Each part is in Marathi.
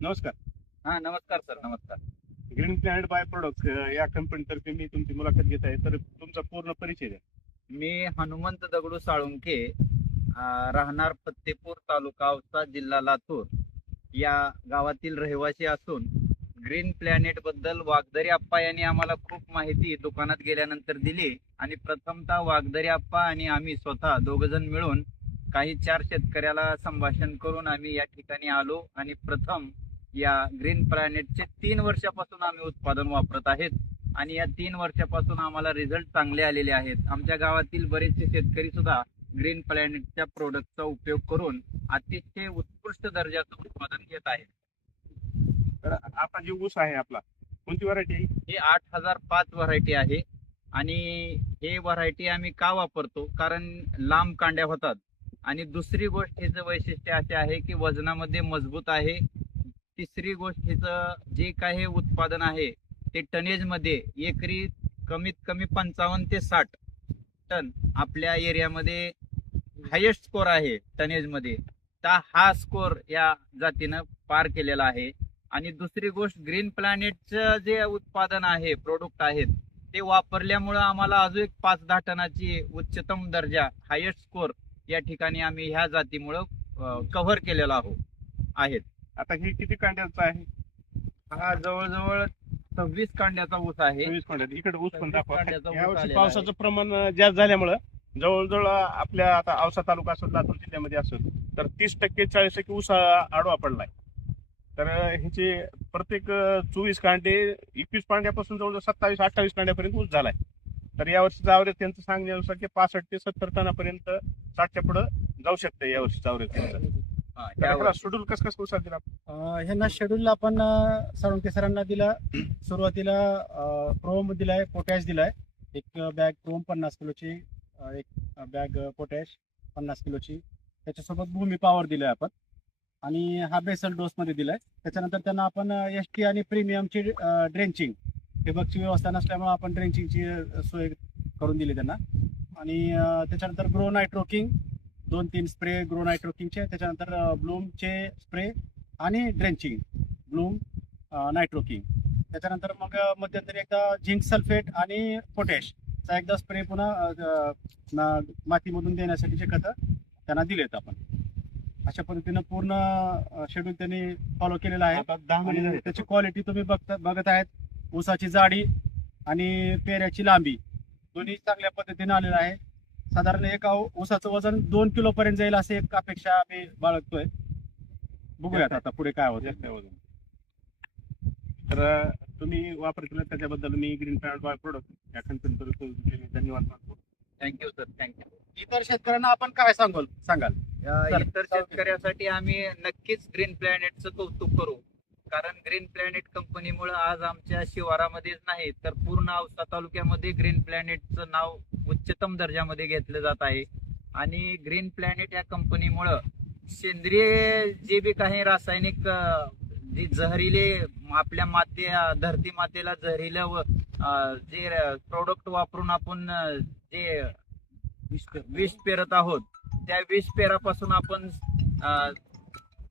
नमस्कार. हा नमस्कार सर. नमस्कार. ग्रीन प्लॅनेट बाय प्रोडक्ट या कंपनीतर्फे मी तुमची मुलाखत घेत आहे. तर तुमचा पूर्ण परिचय द्या. मी हनुमंत दगडू साळुंके राहणार फत्तेपूर तालुका औसा जिल्हा लातूर. या गावातील रहिवासी असून ग्रीन प्लॅनेटबद्दल वागदरी आप्पा यांनी आम्हाला खूप माहिती दुकानात गेल्यानंतर दिली आणि प्रथमतः वागदरी आप्पा आणि आम्ही स्वतः दोघ जण मिळून काही चार शेतकऱ्याला संभाषण करून आम्ही या ठिकाणी आलो आणि प्रथम या ग्रीन प्लॅनेटचे तीन वर्षापासून आम्ही उत्पादन वापरत आहेत आणि या तीन वर्षापासून आम्हाला रिझल्ट चांगले आलेले आहेत. आमच्या गावातील बरेचसे शेतकरी सुद्धा ग्रीन प्लॅनेटच्या प्रोडक्टचा उपयोग करून अतिशय उत्कृष्ट दर्जाचं उत्पादन घेत आहेत. तर आता जे ऊस आहे आपला कोणती व्हरायटी आहे? हे आठ हजार पाच व्हरायटी आहे आणि हे व्हरायटी आम्ही का वापरतो? कारण लांब कांड्या होतात. आणि दुसरी गोष्ट ह्याचं वैशिष्ट्य असे आहे की वजनामध्ये मजबूत आहे तिसरी गोष्ट ह्याचं जे काही उत्पादन आहे ते टनेजमध्ये एकरी कमीत कमी पंचावन्न ते साठ टन आपल्या एरियामध्ये हायेस्ट स्कोर आहे टनेजमध्ये तर हा स्कोर या जातीनं पार केलेला आहे. आणि दुसरी गोष्ट ग्रीन प्लॅनेटचं जे उत्पादन आहे प्रोडक्ट आहेत ते वापरल्यामुळं आम्हाला अजून एक पाच दहा टनाची उच्चतम दर्जा हायेस्ट स्कोर या ठिकाणी आम्ही ह्या जातीमुळं कव्हर केलेला आहोत आहेत. आता ही किती कांड्याचा आहे? हा जवळजवळ सव्वीस कांड्याचा ऊस आहे. चोवीस इकडे ऊस पण दाखवा. कांड्याचा ऊस यावर्षी आलेला पावसाचं प्रमाण जास्त झाल्यामुळं जवळजवळ आपल्या आता औसा तालुका असेल लातूर जिल्ह्यामध्ये असेल तर तीस टक्के चाळीस टक्के ऊस आ- आडवा पडलाय. तर ह्याचे प्रत्येक चोवीस कांडे एकवीस कांड्यापासून जवळजवळ सत्तावीस अठ्ठावीस कांड्यापर्यंत ऊस झालाय. तर यावर्षीचा आवरेज त्यांचं सांगण्यानुसार की पासष्ट ते सत्तर टनापर्यंत साठच्या पुढे जाऊ शकतं यावर्षीचा आवरेज त्यांचं. ह्याला शेड्यूल कसं कसं ऊसाला दिला ह्यांना शेड्यूल आपण साळुंके सरांना दिला. सुरुवातीला क्रोम दिलाय पोटॅश दिलाय. एक बॅग क्रोम पन्नास किलोची एक बॅग पोटॅश पन्नास किलोची. त्याच्यासोबत भूमी पॉवर दिलाय आपण. आणि हा बेसल डोस मध्ये दिलाय. त्याच्यानंतर त्यांना आपण एस टी आणि प्रीमियमची ड्रेंचिंग ठिबकची व्यवस्था नसल्यामुळे आपण ड्रेंचिंगची सोय करून दिली त्यांना. आणि त्याच्यानंतर ग्रो नायट्रोकिंग दोन तीन स्प्रे ग्रो नायट्रोकिंगचे त्याच्यानंतर ब्लूमचे स्प्रे आणि ड्रेंचिंग ब्लूम नायट्रोकिंग त्याच्यानंतर मग मध्यंतरी एकदा झिंक सल्फेट आणि पोटॅशचा एकदा स्प्रे पुन्हा मातीमधून देण्यासाठीचे खतं त्यांना दिलेत आपण. अशा पद्धतीनं पूर्ण शेड्यूल त्यांनी फॉलो केलेला आहे. दहा महिने. त्याची क्वालिटी तुम्ही बघता बघत आहेत. ऊसाची जाडी आणि पेऱ्याची लांबी दोन्ही चांगल्या पद्धतीने आलेलं आहे. साधारण एका ऊसाचं वजन दोन किलो पर्यंत जाईल असे एक अपेक्षा आम्ही बाळगतोय. बघूयात आता पुढे काय होतं जास्त वजन. तर तुम्ही वापर केला त्याच्याबद्दल मी ग्रीन पॅन्ट बाय प्रोडक्ट या तुमचे धन्यवाद मानतो. थँक्यू सर थँक्यू इतर शेतकऱ्यांना आपण काय सांगाल? सांगाल इतर शेतकऱ्यासाठी आम्ही नक्कीच ग्रीन प्लॅनेटचं कौतुक करू. कारण ग्रीन प्लॅनेट कंपनीमुळे आज आमच्या शिवारामध्येच नाही तर पूर्ण औसा तालुक्यामध्ये ग्रीन प्लॅनेटचं नाव उच्चतम दर्जामध्ये घेतलं जात आहे. आणि ग्रीन प्लॅनेट या कंपनीमुळं सेंद्रिय जे बी काही रासायनिक जी जहरीले आपल्या माते धरती मातेला जहरीलं व जे प्रोडक्ट वापरून आपण जे विष पेरत आहोत. त्या विष पेरापासून आपण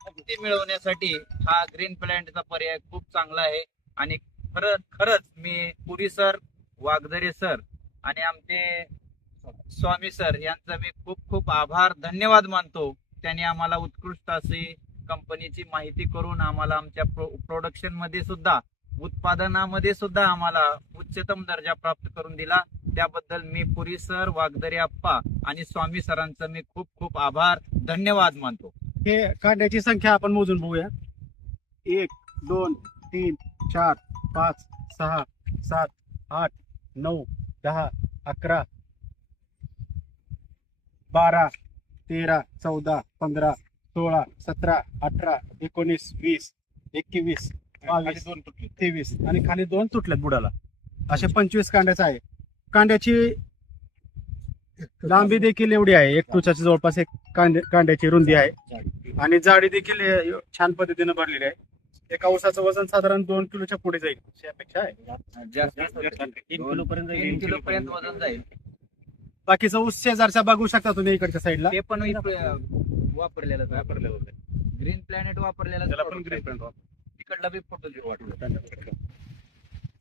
मुक्ती मिळवण्यासाठी हा ग्रीन प्लॅन्टचा पर्याय खूप चांगला आहे. आणि खरं खरंच मी पुरी सर वागदरे सर आणि आमचे स्वामी सर यांचा मी खूप खूप आभार धन्यवाद मानतो. त्यांनी आम्हाला उत्कृष्ट अशी कंपनीची माहिती करून आम्हाला आमच्या प्रोडक्शनमध्ये सुद्धा उत्पादनामध्ये सुद्धा आम्हाला उच्चतम दर्जा प्राप्त करून दिला. त्याबद्दल मी पुरी सर वागदरे आप्पा आणि स्वामी सरांचा मी खूप खूप आभार धन्यवाद मानतो. हे कांड्याची संख्या आपण मोजून बघूया. एक दोन तीन चार पाच सहा सात आठ नऊ दहा अकरा बारा तेरा चौदा पंधरा सोळा सतरा अठरा एकोणीस वीस एकवीस बावीस दोन तुटले तेवीस आणि खाली दोन तुटल्यात बुडाला. असे पंचवीस कांड्याचं आहे कांड्याची लांबी देखील एवढी आहे. एक तुचाची जवळपास एक कांड्याची रुंदी आहे. आणि जाडी देखील छान पद्धतीने भरलेली आहे. एका ऊसाचं वजन साधारण दोन किलोच्या पुढे जाईल अशी अपेक्षा आहे. जास्त तीन किलो किलो पर्यंत वजन जाईल. बाकीचं ऊस शेजारच्या बघू शकता तुम्ही इकडच्या साईडला ते पण वापरलेलं वापरले होते. ग्रीन प्लॅनेट वापरलेलं त्याला पण ग्रीन पॅन्ट इकडला बी फोटो वाटलं धन्यवाद.